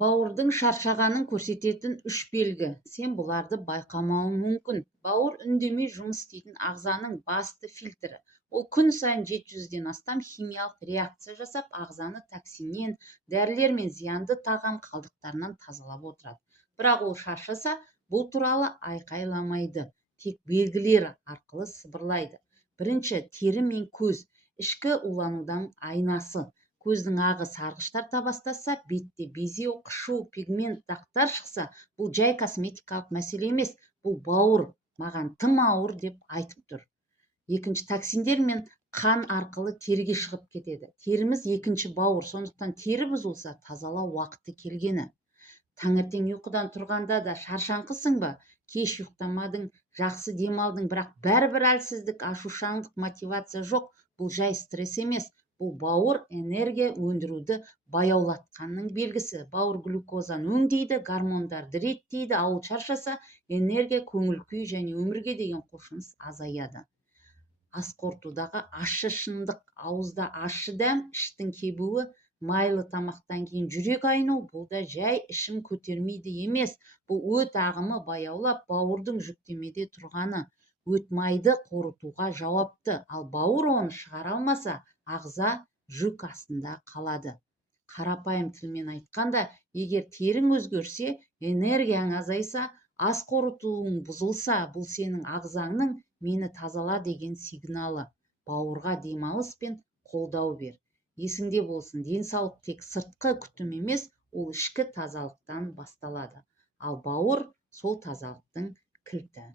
Бауырдың шаршағанын көрсететін үш белгі. Сен бұларды байқамауың мүмкін. Бауыр үндемей жұмыс істейтін ағзаның басты фильтрі. Ол күн сайын 700-ден астам химиялық реакция жасап, ағзаны токсиннен, дәрілер мен зиянды тағам қалдықтарынан тазалап отырады. Бірақ ол шаршаса, бұл туралы айқайламайды, тек белгілері арқылы сыбырлайды. Бірінші, тері мен көз, ішкі уланудан айнасы. Көздің ағы сарғыштар табастаса, бетте безеу, қышу, пигмент дақтар шықса, бұл жай косметикалық мәселе емес, бұл бауыр маған тым ауыр деп айтып тұр. Екінші, токсиндер мен қан арқылы теріге шығып кетеді. Теріміз екінші бауыр, сондықтан тері бұзылса, тазалау уақыты келгені. Таңертең ұйқыдан тұрғанда да шаршаңқысың ба? Кеш ұйықтамадың, жақсы демалдың, бірақ бәрібір әлсіздік, ашушаңдық, мотивация жоқ. Бұл жай стресс емес, бұл бауыр энергия өндіруді баяулатқанның белгісі. Бауыр глюкозаны өңдейді, гормондарды реттейді, ал шаршаса, энергия, көңіл күй және өмірге деген құлшыныс азаяды. Ас қорытудағы ащы шындық, ауызда ащы дәм, іштің кебуі, майлы тамақтан кейін жүрек айну, бұл да жай ішім көтермейді емес. Бұл өт ағымы баяулап, бауырдың жүктемеде тұрғаны. Өт майды қорытуға жауапты, ал бауыр оны шығара алмаса, ағза жүк астында қалады. Қарапайым тілмен айтқанда, егер терің өзгерсе, энергияң азайса, ас қорытуың бұзылса, бұл сенің ағзаңның мені тазала деген сигналы. Бауырға демалыс пен қолдау бер. Есіңде болсын, денсаулық тек сыртқы күтім емес, ол ішкі тазалықтан басталады. Ал бауыр сол тазалықтың кілті.